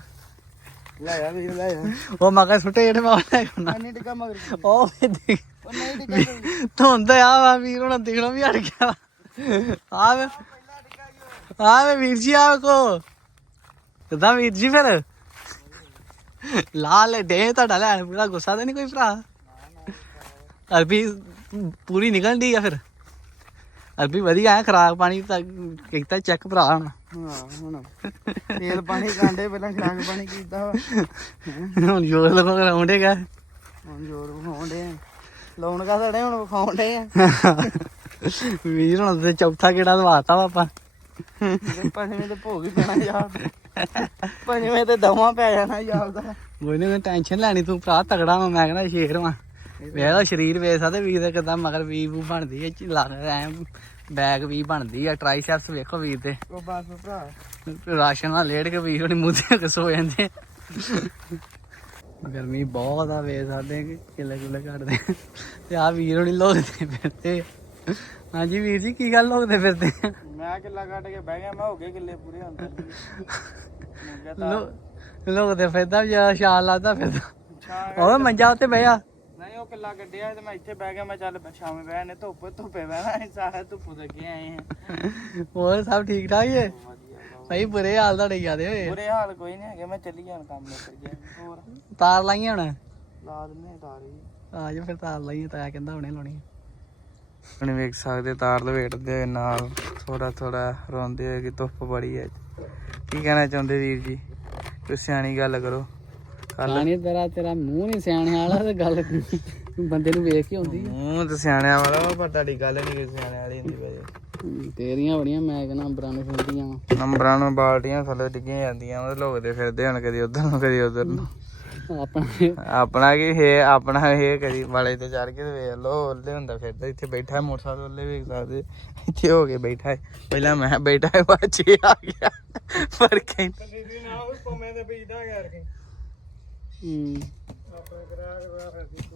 ਲੈ ਆ ਵੀਰ ਲੈ ਆ। ਉਹ ਮਗਾ ਸੁੱਟੇ ਜਿਹੜੇ ਮੈਂ ਲੈ ਕੇ ਆਉਣਾ। ਨਹੀਂ ਟਿਕਾ ਮਗਰ ਉਹ ਵੀ ਦੇਖ। ਉਹ ਨਹੀਂ ਟਿਕਾ ਧੁੰਦ ਆ ਵਾ ਵੀਰ ਹੁਣ ਦੇਖਣੋਂ ਵੀ ਹਟ ਗਿਆ ਆ ਵੇ। ਆ ਵੇ ਵੀਰ ਜੀ ਆ ਕੋ ਕਿਦਾਂ ਵੀਰ ਜੀ ਫਿਰ? ਲਾਲ ਡੇ ਤੁਹਾਡਾ ਲੈਣ ਪੂਰਾ ਗੁੱਸਾ ਤਾਂ ਨਹੀਂ ਕੋਈ ਭਰਾ? ਅਰਬੀ ਪੂਰੀ ਨਿਕਲਣ ਦੀ ਆ ਫਿਰ। ਅਰਬੀ ਵਧੀਆ ਹੈ ਖਰਾਕ ਪਾਣੀ ਤਾਂ ਕੀਤਾ ਚੈੱਕ ਭਰਾ ਹੁਣ। ਹਾਂ ਹੁਣ ਤੇਲ ਪਾਣੀ ਕਾਂਡੇ ਪਹਿਲਾਂ ਖਰਾਕ ਪਾਣੀ ਕੀਤਾ ਵਾ। ਹੁਣ ਜੋਰ ਲਗੋ ਕਰਾਉਂਦੇਗਾ ਹੁਣ ਜੋਰ ਵਿਖਾਉਂਦੇ ਆ। ਲਾਉਣ ਕਾ ਸੜੇ ਹੁਣ ਵਿਖਾਉਂਦੇ ਆ। ਵੀਰ ਹੁਣ ਤੇ ਚੌਥਾ ਕਿਹੜਾ ਦਵਾਤਾ ਵਾ ਆਪਾਂ। ਪੰਜਵੇਂ ਤੇ ਭੋਗ ਹੀ ਪੈਣਾ ਯਾਰ। ਪੰਜਵੇਂ ਤੇ ਦਵਾ ਪੈ ਜਾਣਾ ਯਾਰ ਦਾ। ਕੋਈ ਨਹੀਂ ਟੈਨਸ਼ਨ ਲੈਣੀ ਤੂੰ ਭਰਾ ਤਗੜਾ ਮੈਂ ਕਹਿੰਦਾ ਸ਼ੇਰ ਵਾ। ਵੇਖਦਾ ਸਰੀਰ ਵੇਖਦਾ ਤੇ ਵੀਰ ਦੇ ਕਿਦਾਂ ਮਗਰ ਵੀ ਵੂ ਬਣਦੀ ਹੈ ਲੱਗ ਐ ਬੈਗ ਵੀ ਬਣਦੀ ਆ ਟ੍ਰਾਈਸੈਪਸ ਵੇਖੋ ਵੀਰ ਦੇ। ਉਹ ਬਸ ਭਰਾ। ਰਾਸ਼ਨ ਨਾਲ ਲੇੜ ਕੇ ਵੀਰ ਹੋਣੀ ਮੂੰਹ ਤੇ ਹੋ ਕੇ ਸੋ ਜਾਂਦੇ ਗਰਮੀ ਬਹੁਤ ਆ ਵੇ ਸਾਡੇ ਕਿਲੇ ਕੁਲੇ ਕੱਢਦੇ ਤੇ ਆ ਵੀਰ ਹੁਣੀ ਲੋਕਦੇ ਫਿਰਦੇ। ਹਾਂਜੀ ਵੀਰ ਜੀ ਕੀ ਗੱਲ ਲੋਕਦੇ ਫਿਰਦੇ? ਮੈਂ ਕਿੱਲਾ ਕੱਢ ਕੇ ਬਹਿ ਗਿਆ ਮੈਂ ਹੋ ਗਏ ਕਿੱਲੇ ਪੂਰੇ ਲੋ ਲੋਕਦੇ ਫਿਰਦਾ ਜ਼ਿਆਦਾ ਛਾਲ ਲਾਦਾ ਫਿਰਦਾ। ਉਹ ਮੰਜਾ ਉੱਤੇ ਬਹਿਆ ਉਹ ਕਿੱਲਾ ਕੱਢਿਆ ਤੇ ਮੈਂ ਇੱਥੇ ਬਹਿ ਗਿਆ ਮੈਂ ਚੱਲ ਸ਼ਾਮੇ ਬਹਿ ਨੇ ਧੁੱਪ ਧੁੱਪੇ ਬਹਿਣਾ ਅਸੀਂ ਸਾਰੇ ਧੁੱਪ ਦੇ ਅੱਗੇ ਆਏ ਹਾਂ ਹੋਰ ਸਭ ਠੀਕ ਠਾਕ ਹੀ ਹੈ ਵਧੀਆ। ਭਾਈ ਬੁਰੇ ਹਾਲ ਤੁਹਾਡੇ ਜਿਆਦੇ ਹੋਏ। ਬੁਰੇ ਹਾਲ ਕੋਈ ਨਹੀਂ ਹੈਗੇ ਮੈਂ ਚੱਲੀ ਜਾਣ ਕੰਮ ਨਿਕਲ ਗਿਆ। ਹੋਰ? ਤਾਰ ਲਾਈਆਂ ਹੁਣ? ਲਾ ਦਿੰਨੇ ਤਾਰੀ ਆ ਜਾ ਫਿਰ ਤਾਰ ਲਾਈਆਂ ਤਾਂ ਕਹਿੰਦਾ ਹੁਣੇ ਲਾਉਣੀ ਹੁਣ ਵੇਖ ਸਕਦੇ ਤਾਰ ਲਵੇਟਦੇ ਹੋਏ ਨਾਲ ਥੋੜਾ ਥੋੜਾ ਰੋਂਦੇ ਹੋਏ ਕਿ ਧੁੱਪ ਬੜੀ ਹੈ ਕੀ ਕਹਿਣਾ ਚਾਹੁੰਦੇ ਵੀਰ ਜੀ? ਕੋਈ ਸਿਆਣੀ ਗੱਲ ਕਰੋ। ਕਾਣੀ ਤੇਰਾ ਤੇਰਾ ਮੂੰਹ ਨਹੀਂ ਸਿਆਣੇ ਵਾਲਾ ਤੇ ਗੱਲ ਬੰਦੇ ਨੂੰ ਵੇਖ ਕੇ ਆਉਂਦੀ ਮੂੰਹ ਤੇ ਸਿਆਣਿਆਂ ਵਾਲਾ ਵਾ, ਪਰ ਤੁਹਾਡੀ ਗੱਲ ਨਹੀਂ ਕੋਈ ਸਿਆਣੇ ਵਾਲੀ ਹੁੰਦੀ ਭਾਈ ਆ ਤੇਰੀਆਂ ਬੜੀਆਂ ਮੈਂ ਕਹਿੰਦਾ ਅੰਬਰਾਂ ਨੂੰ ਫਿਰਦੀਆਂ ਨੰਬਰਾਂ ਨੂੰ ਬਾਲਟੀਆਂ ਥੱਲੇ ਡਿੱਗੀਆਂ ਜਾਂਦੀਆਂ ਉਹ ਲੋਕਦੇ ਫਿਰਦੇ ਹੁਣ ਕਦੀ ਉਧਰ ਨੂੰ ਕਦੀ ਉਧਰ ਨੂੰ। ਆਪਣਾ ਆਪਣਾ ਕੀ ਹੈ ਆਪਣਾ ਇਹ ਕਦੀ ਵਾਲੇ ਤੇ ਚੜ ਕੇ ਤੇ ਵੇਖ ਲੋ ਉਹਲੇ ਹੁੰਦਾ ਫਿਰਦਾ ਇੱਥੇ ਬੈਠਾ ਹੈ ਮੋਟਰਸਾਈਕਲ ਉਹਲੇ ਵੇਖ ਸਕਦੇ। ਇੱਥੇ ਹੋ ਕੇ ਬੈਠਾ ਹੈ। ਪਹਿਲਾਂ ਮੈਂ ਬੈਠਾ ਹੈ ਬਾਅਦ ਚ ਇਹ ਆ ਗਿਆ। ਪਰ ਕਹਿੰਦਾ ਹੂੰ। ਆਪਣੇ ਕਿਰਾਇਆ ਕਿਰਾਇਆ ਫਿਰ